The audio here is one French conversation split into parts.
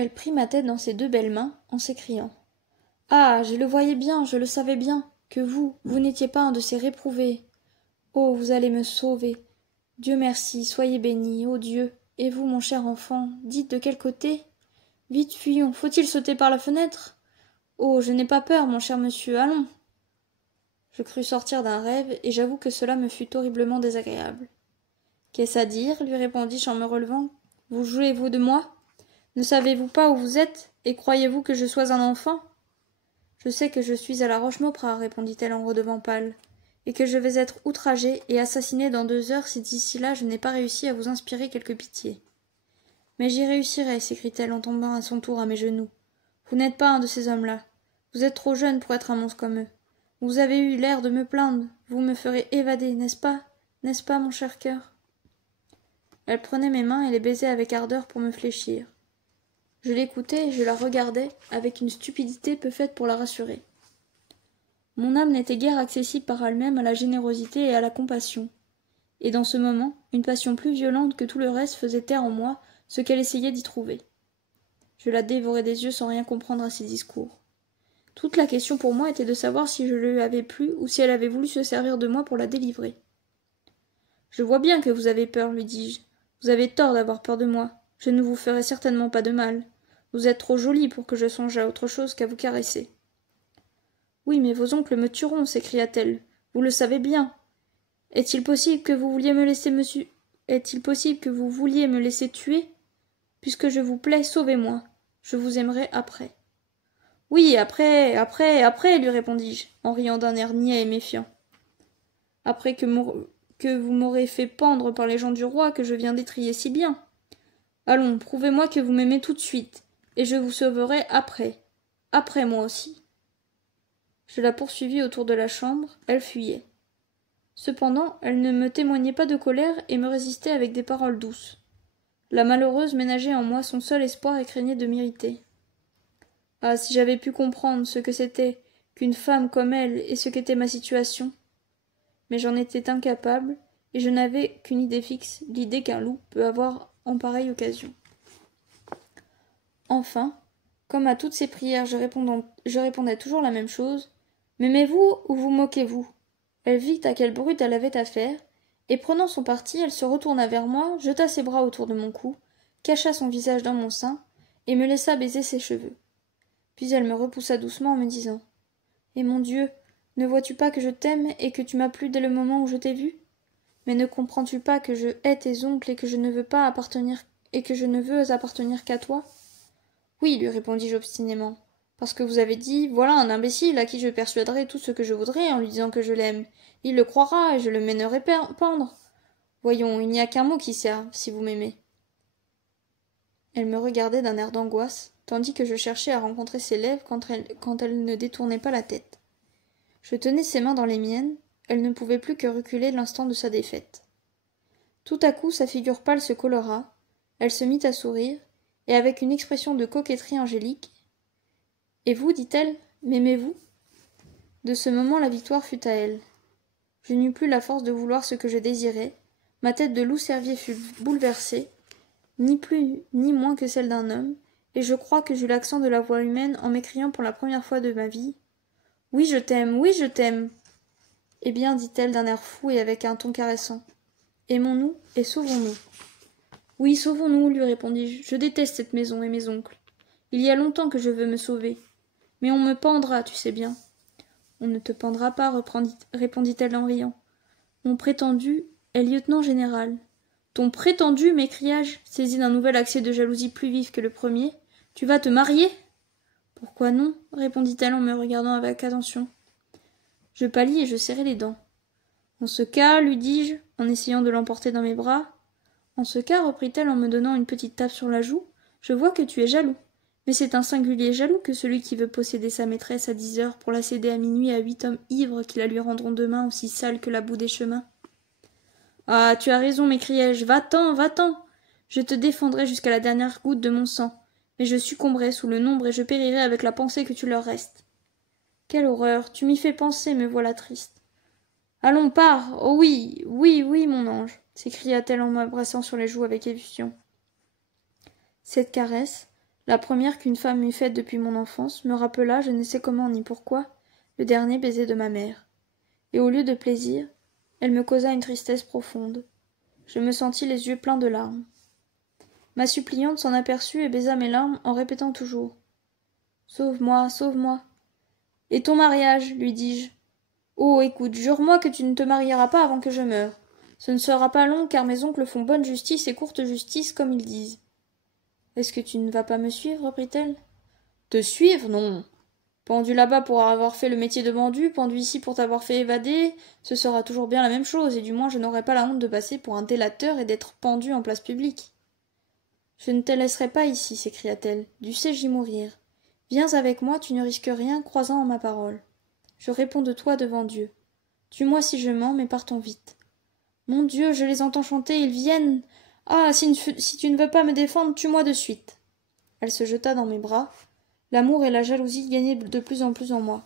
Elle prit ma tête dans ses deux belles mains, en s'écriant. Ah, je le voyais bien, je le savais bien, que vous n'étiez pas un de ces réprouvés. Oh, vous allez me sauver. Dieu merci, soyez béni, ô Dieu. Et vous, mon cher enfant, dites de quel côté? Vite, fuyons, faut-il sauter par la fenêtre? Oh, je n'ai pas peur, mon cher monsieur, allons. Je crus sortir d'un rêve, et j'avoue que cela me fut horriblement désagréable. Qu'est-ce à dire? Lui répondis-je en me relevant. Vous jouez-vous de moi? Ne savez-vous pas où vous êtes, et croyez-vous que je sois un enfant? Je sais que je suis à la Rochemauprain, répondit-elle en redevant pâle, et que je vais être outragée et assassinée dans 2 heures si d'ici là je n'ai pas réussi à vous inspirer quelque pitié. Mais j'y réussirai, s'écrie-t-elle en tombant à son tour à mes genoux. Vous n'êtes pas un de ces hommes-là. Vous êtes trop jeune pour être un monstre comme eux. Vous avez eu l'air de me plaindre. Vous me ferez évader, n'est-ce pas? N'est-ce pas, mon cher cœur? Elle prenait mes mains et les baisait avec ardeur pour me fléchir. Je l'écoutais et je la regardais avec une stupidité peu faite pour la rassurer. Mon âme n'était guère accessible par elle-même à la générosité et à la compassion. Et dans ce moment, une passion plus violente que tout le reste faisait taire en moi ce qu'elle essayait d'y trouver. Je la dévorais des yeux sans rien comprendre à ses discours. Toute la question pour moi était de savoir si je lui avais plu ou si elle avait voulu se servir de moi pour la délivrer. « Je vois bien que vous avez peur, lui dis-je. Vous avez tort d'avoir peur de moi. Je ne vous ferai certainement pas de mal. Vous êtes trop jolie pour que je songe à autre chose qu'à vous caresser. » Oui, mais vos oncles me tueront, s'écria-t-elle. Vous le savez bien. Est-il possible que vous vouliez me laisser tuer? Puisque je vous plais, sauvez-moi. Je vous aimerai après. Oui, après, lui répondis-je, en riant d'un air niais et méfiant. Après que vous m'aurez fait pendre par les gens du roi que je viens d'étriller si bien. Allons, prouvez-moi que vous m'aimez tout de suite, et je vous sauverai après. Après moi aussi. Je la poursuivis autour de la chambre, elle fuyait. Cependant, elle ne me témoignait pas de colère et me résistait avec des paroles douces. La malheureuse ménageait en moi son seul espoir et craignait de m'irriter. Ah, si j'avais pu comprendre ce que c'était qu'une femme comme elle et ce qu'était ma situation. Mais j'en étais incapable, et je n'avais qu'une idée fixe, l'idée qu'un loup peut avoir en pareille occasion. Enfin, comme à toutes ses prières je répondais toujours la même chose. M'aimez-vous ou vous moquez-vous? Elle vit à quelle brute elle avait affaire, et prenant son parti, elle se retourna vers moi, jeta ses bras autour de mon cou, cacha son visage dans mon sein, et me laissa baiser ses cheveux. Puis elle me repoussa doucement en me disant « Eh mon Dieu, ne vois-tu pas que je t'aime et que tu m'as plu dès le moment où je t'ai vu? Mais ne comprends-tu pas que je hais tes oncles et que je ne veux appartenir qu'à toi? » Oui, lui répondis-je obstinément. Parce que vous avez dit, voilà un imbécile à qui je persuaderai tout ce que je voudrais en lui disant que je l'aime. Il le croira et je le mènerai pendre. Voyons, il n'y a qu'un mot qui serve, si vous m'aimez. Elle me regardait d'un air d'angoisse, tandis que je cherchais à rencontrer ses lèvres quand elle ne détournait pas la tête. Je tenais ses mains dans les miennes, elle ne pouvait plus que reculer l'instant de sa défaite. Tout à coup sa figure pâle se colora, elle se mit à sourire, et avec une expression de coquetterie angélique, « Et vous, dit-elle, m'aimez-vous » De ce moment la victoire fut à elle. Je n'eus plus la force de vouloir ce que je désirais, ma tête de loup-cervier fut bouleversée, ni plus ni moins que celle d'un homme, et je crois que j'eus l'accent de la voix humaine en m'écriant pour la première fois de ma vie « Oui, je t'aime, oui, je t'aime !» Eh bien, dit-elle d'un air fou et avec un ton caressant, aimons-nous et sauvons-nous. Oui, sauvons-nous, lui répondis-je. Je déteste cette maison et mes oncles. Il y a longtemps que je veux me sauver. Mais on me pendra, tu sais bien. On ne te pendra pas, répondit-elle en riant. Mon prétendu est lieutenant général. Ton prétendu, m'écriai-je, saisi d'un nouvel accès de jalousie plus vif que le premier. Tu vas te marier? Pourquoi non? Répondit-elle en me regardant avec attention. Je pâlis et je serrai les dents. En ce cas, lui dis-je, en essayant de l'emporter dans mes bras, en ce cas, reprit-elle en me donnant une petite tape sur la joue, je vois que tu es jaloux. Mais c'est un singulier jaloux que celui qui veut posséder sa maîtresse à 10 heures pour la céder à minuit à 8 hommes ivres qui la lui rendront demain aussi sale que la boue des chemins. Ah, tu as raison, m'écriai-je, va-t'en, va-t'en. Je te défendrai jusqu'à la dernière goutte de mon sang, mais je succomberai sous le nombre et je périrai avec la pensée que tu leur restes. Quelle horreur, tu m'y fais penser, me voilà triste. Allons, pars. Oh oui, oui, oui, mon ange, s'écria-t-elle en m'embrassant sur les joues avec effusion. Cette caresse, La première qu'une femme eût faite depuis mon enfance me rappela, je ne sais comment ni pourquoi, le dernier baiser de ma mère. Et au lieu de plaisir, elle me causa une tristesse profonde. Je me sentis les yeux pleins de larmes. Ma suppliante s'en aperçut et baisa mes larmes en répétant toujours « Sauve-moi, sauve-moi !» « Et ton mariage, lui dis-je. Oh, écoute, jure-moi que tu ne te marieras pas avant que je meure. Ce ne sera pas long, car mes oncles font bonne justice et courte justice, comme ils disent. Est-ce que tu ne vas pas me suivre, reprit-elle. Te suivre, non. Pendu là-bas pour avoir fait le métier de vendu, pendu ici pour t'avoir fait évader, ce sera toujours bien la même chose, et du moins je n'aurai pas la honte de passer pour un délateur et d'être pendu en place publique. Je ne te laisserai pas ici, s'écria-t-elle. Dussé-je y mourir. Viens avec moi, tu ne risques rien, croisant en ma parole. Je réponds de toi devant Dieu. Tue-moi si je mens, mais partons vite. Mon Dieu, je les entends chanter, ils viennent. Ah, si tu ne veux pas me défendre, tue-moi de suite. Elle se jeta dans mes bras. L'amour et la jalousie gagnaient de plus en plus en moi.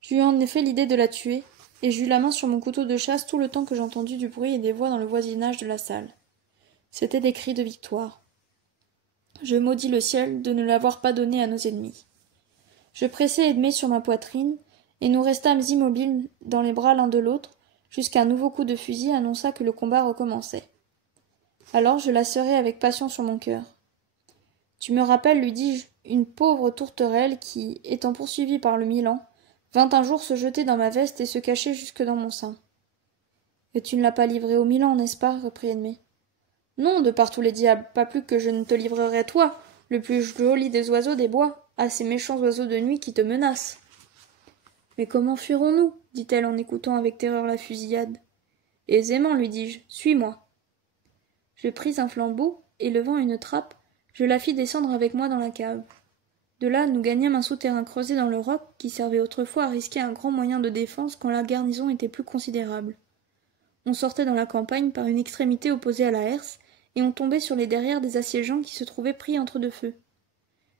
J'eus en effet l'idée de la tuer, et j'eus la main sur mon couteau de chasse tout le temps que j'entendis du bruit et des voix dans le voisinage de la salle. C'étaient des cris de victoire. Je maudis le ciel de ne l'avoir pas donné à nos ennemis. Je pressai Edmé sur ma poitrine, et nous restâmes immobiles dans les bras l'un de l'autre, jusqu'à un nouveau coup de fusil annonça que le combat recommençait. Alors je la serrai avec passion sur mon cœur. Tu me rappelles, lui dis-je, une pauvre tourterelle qui, étant poursuivie par le Milan, vint un jour se jeter dans ma veste et se cacher jusque dans mon sein. Et tu ne l'as pas livrée au Milan, n'est-ce pas? Reprit Edmé. Non, de par tous les diables, pas plus que je ne te livrerai toi, le plus joli des oiseaux des bois, à ces méchants oiseaux de nuit qui te menacent. Mais comment fuirons-nous? Dit-elle en écoutant avec terreur la fusillade. Aisément, lui dis-je, suis-moi. Je pris un flambeau, et levant une trappe, je la fis descendre avec moi dans la cave. De là, nous gagnâmes un souterrain creusé dans le roc qui servait autrefois à risquer un grand moyen de défense quand la garnison était plus considérable. On sortait dans la campagne par une extrémité opposée à la herse, et on tombait sur les derrières des assiégeants qui se trouvaient pris entre deux feux.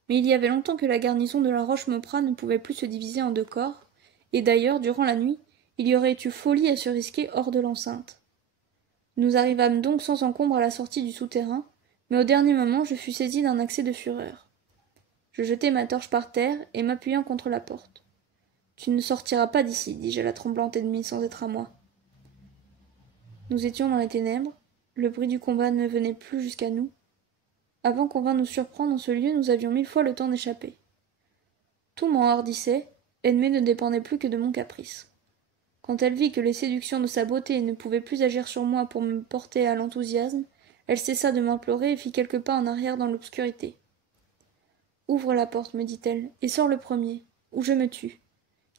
Mais il y avait longtemps que la garnison de la Roche-Mauprat ne pouvait plus se diviser en deux corps, et d'ailleurs, durant la nuit, il y aurait eu folie à se risquer hors de l'enceinte. Nous arrivâmes donc sans encombre à la sortie du souterrain, mais au dernier moment je fus saisi d'un accès de fureur. Je jetai ma torche par terre et m'appuyant contre la porte. « Tu ne sortiras pas d'ici, dis-je à la tremblante ennemie sans être à moi. » Nous étions dans les ténèbres, le bruit du combat ne venait plus jusqu'à nous. Avant qu'on vînt nous surprendre en ce lieu, nous avions 1000 fois le temps d'échapper. Tout m'enhardissait, Edmé ne dépendait plus que de mon caprice. Quand elle vit que les séductions de sa beauté ne pouvaient plus agir sur moi pour me porter à l'enthousiasme, elle cessa de m'implorer et fit quelques pas en arrière dans l'obscurité. « Ouvre la porte, me dit-elle, et sors le premier, ou je me tue.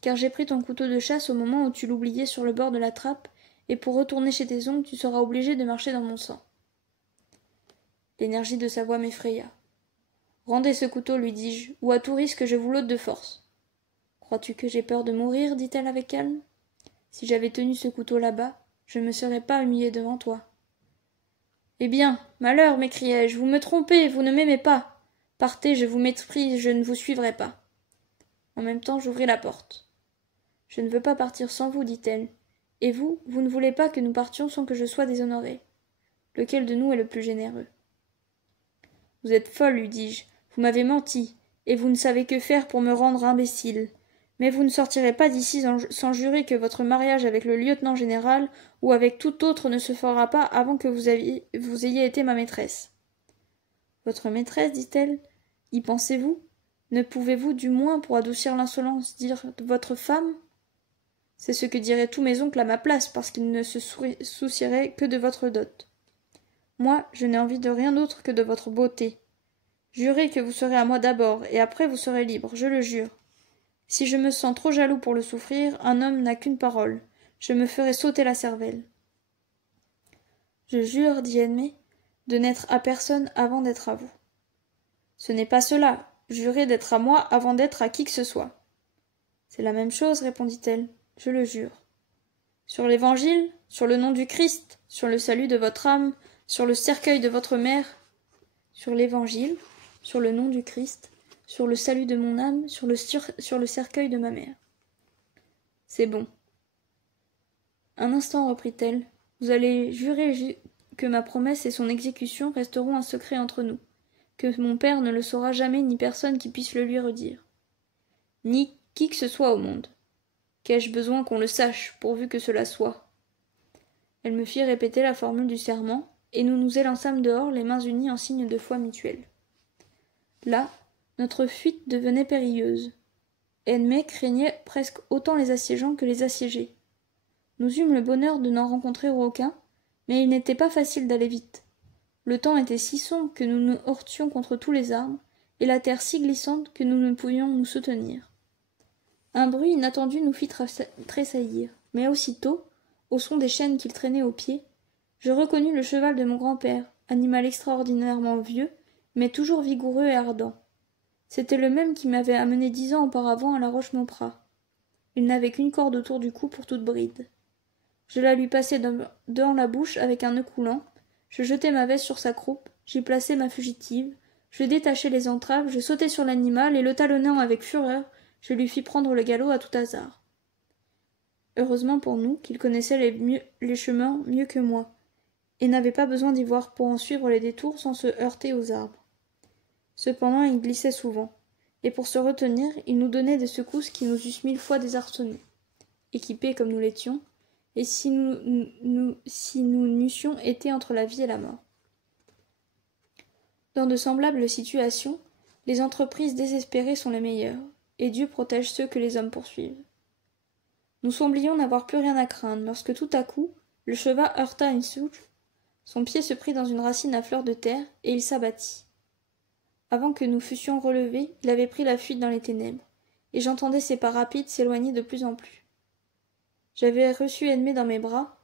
Car j'ai pris ton couteau de chasse au moment où tu l'oubliais sur le bord de la trappe, et pour retourner chez tes oncles, tu seras obligé de marcher dans mon sang. » L'énergie de sa voix m'effraya. « Rendez ce couteau, lui dis-je, ou à tout risque je vous l'ôte de force. »« Crois-tu que j'ai peur de mourir » dit-elle avec calme. « Si j'avais tenu ce couteau là-bas, je ne me serais pas humiliée devant toi. »« Eh bien, malheur, m'écriai-je, vous me trompez, vous ne m'aimez pas. Partez, je vous méprise, je ne vous suivrai pas. » En même temps, j'ouvris la porte. « Je ne veux pas partir sans vous, dit-elle. Et vous, vous ne voulez pas que nous partions sans que je sois déshonorée. Lequel de nous est le plus généreux ? » Vous êtes folle, lui dis-je. Vous m'avez menti, et vous ne savez que faire pour me rendre imbécile. Mais vous ne sortirez pas d'ici sans jurer que votre mariage avec le lieutenant général ou avec tout autre ne se fera pas avant que vous ayez été ma maîtresse. Votre maîtresse, dit-elle, y pensez-vous? Ne pouvez-vous, du moins, pour adoucir l'insolence, dire votre femme? C'est ce que diraient tous mes oncles à ma place, parce qu'ils ne se soucieraient que de votre dot. Moi, je n'ai envie de rien d'autre que de votre beauté. Jurez que vous serez à moi d'abord, et après vous serez libre, je le jure. Si je me sens trop jaloux pour le souffrir, un homme n'a qu'une parole. Je me ferai sauter la cervelle. Je jure, dit Edmé, de n'être à personne avant d'être à vous. Ce n'est pas cela. Jurez d'être à moi avant d'être à qui que ce soit. C'est la même chose, répondit-elle. Je le jure. Sur l'Évangile, sur le nom du Christ, sur le salut de votre âme, sur le cercueil de votre mère. Sur l'Évangile, sur le nom du Christ, sur le salut de mon âme, sur le cercueil de ma mère. C'est bon. Un instant, reprit-elle, vous allez jurer que ma promesse et son exécution resteront un secret entre nous. que mon père ne le saura jamais ni personne qui puisse le lui redire. Ni qui que ce soit au monde. Qu'ai-je besoin qu'on le sache, pourvu que cela soit. Elle me fit répéter la formule du serment, et nous nous élançâmes dehors, les mains unies en signe de foi mutuelle. Là, notre fuite devenait périlleuse. Edmé craignait presque autant les assiégeants que les assiégés. Nous eûmes le bonheur de n'en rencontrer aucun, mais il n'était pas facile d'aller vite. Le temps était si sombre que nous nous heurtions contre tous les arbres, et la terre si glissante que nous ne pouvions nous soutenir. Un bruit inattendu nous fit tressaillir, mais aussitôt, au son des chaînes qu'il traînait aux pieds, je reconnus le cheval de mon grand-père, animal extraordinairement vieux, mais toujours vigoureux et ardent. C'était le même qui m'avait amené 10 ans auparavant à la Roche-Mauprat. Il n'avait qu'une corde autour du cou pour toute bride. Je la lui passai dans la bouche avec un nœud coulant, je jetai ma veste sur sa croupe, j'y plaçai ma fugitive, je détachai les entraves, je sautai sur l'animal, et le talonnant avec fureur, je lui fis prendre le galop à tout hasard. Heureusement pour nous qu'il connaissait les chemins mieux que moi, et n'avait pas besoin d'y voir pour en suivre les détours sans se heurter aux arbres. Cependant il glissait souvent, et pour se retenir, il nous donnait des secousses qui nous eussent 1000 fois désarçonnés. Équipés comme nous l'étions, et si nous n'eussions été entre la vie et la mort. Dans de semblables situations, les entreprises désespérées sont les meilleures, et Dieu protège ceux que les hommes poursuivent. Nous semblions n'avoir plus rien à craindre, lorsque tout à coup, le cheval heurta une souche, son pied se prit dans une racine à fleur de terre, et il s'abattit. Avant que nous fussions relevés, il avait pris la fuite dans les ténèbres, et j'entendais ses pas rapides s'éloigner de plus en plus. J'avais reçu Edmé dans mes bras,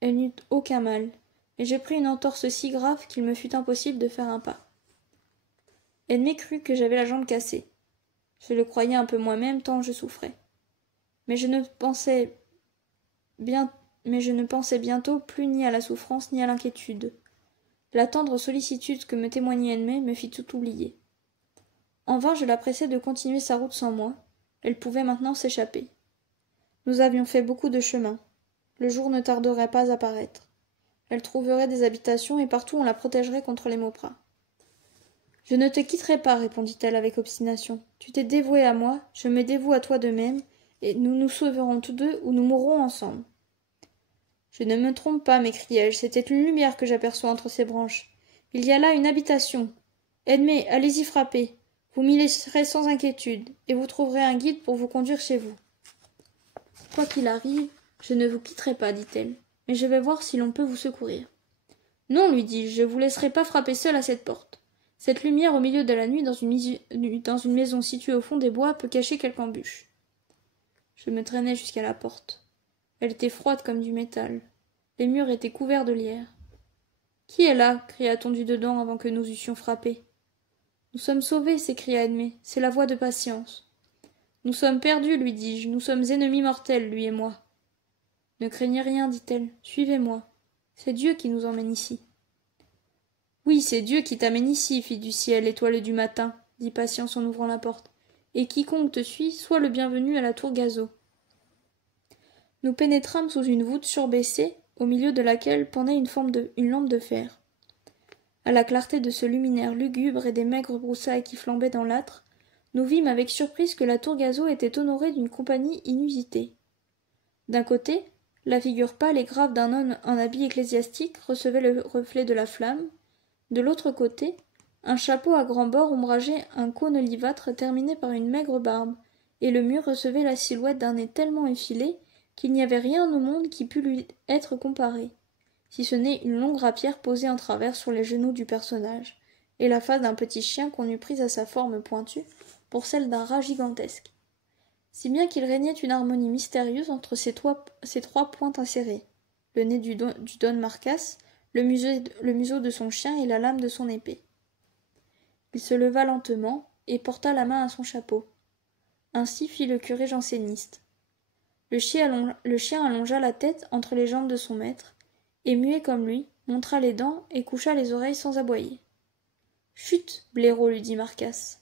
elle n'eut aucun mal, mais je pris une entorse si grave qu'il me fut impossible de faire un pas. Edmé crut que j'avais la jambe cassée. Je le croyais un peu moi-même tant je souffrais. Mais je ne pensais bientôt plus ni à la souffrance ni à l'inquiétude. La tendre sollicitude que me témoignait Edmé me fit tout oublier. En vain je la pressai de continuer sa route sans moi. Elle pouvait maintenant s'échapper. Nous avions fait beaucoup de chemin. Le jour ne tarderait pas à paraître. Elle trouverait des habitations et partout on la protégerait contre les Mauprat. « Je ne te quitterai pas, répondit-elle avec obstination. Tu t'es dévoué à moi, je me dévoue à toi de même, et nous nous sauverons tous deux ou nous mourrons ensemble. » Je ne me trompe pas, m'écriai-je, c'était une lumière que j'aperçois entre ces branches. Il y a là une habitation. Edmé, allez-y frapper. Vous m'y laisserez sans inquiétude, et vous trouverez un guide pour vous conduire chez vous. Quoi qu'il arrive, je ne vous quitterai pas, dit-elle, mais je vais voir si l'on peut vous secourir. Non, lui dis-je, je vous laisserai pas frapper seul à cette porte. Cette lumière au milieu de la nuit dans une maison située au fond des bois peut cacher quelque embûche. Je me traînai jusqu'à la porte. Elle était froide comme du métal. Les murs étaient couverts de lierre. « Qui est là » cria-t-on du dedans avant que nous eussions frappé. « Nous sommes sauvés » s'écria Edmé. « C'est la voix de Patience. » « Nous sommes perdus, lui dis-je. Nous sommes ennemis mortels, lui et moi. » « Ne craignez rien, dit-elle. Suivez-moi. C'est Dieu qui nous emmène ici. » « Oui, c'est Dieu qui t'amène ici, fille du ciel, étoile du matin, dit Patience en ouvrant la porte. Et quiconque te suit, soit le bienvenu à la tour Gazeau. Nous pénétrâmes sous une voûte surbaissée, au milieu de laquelle pendait une lampe de fer. À la clarté de ce luminaire lugubre et des maigres broussailles qui flambaient dans l'âtre, nous vîmes avec surprise que la tour Gazeau était honorée d'une compagnie inusitée. D'un côté, la figure pâle et grave d'un homme en habit ecclésiastique recevait le reflet de la flamme. De l'autre côté, un chapeau à grands bords ombrageait un cône olivâtre terminé par une maigre barbe, et le mur recevait la silhouette d'un nez tellement effilé qu'il n'y avait rien au monde qui pût lui être comparé, si ce n'est une longue rapière posée en travers sur les genoux du personnage, et la face d'un petit chien qu'on eût pris à sa forme pointue pour celle d'un rat gigantesque. Si bien qu'il régnait une harmonie mystérieuse entre ces trois pointes insérées, le nez du Don Marcas, le museau de son chien et la lame de son épée. Il se leva lentement et porta la main à son chapeau. Ainsi fit le curé janséniste. Le chien allongea la tête entre les jambes de son maître, et muet comme lui, montra les dents et coucha les oreilles sans aboyer. « Chut, blaireau, lui dit Marcas.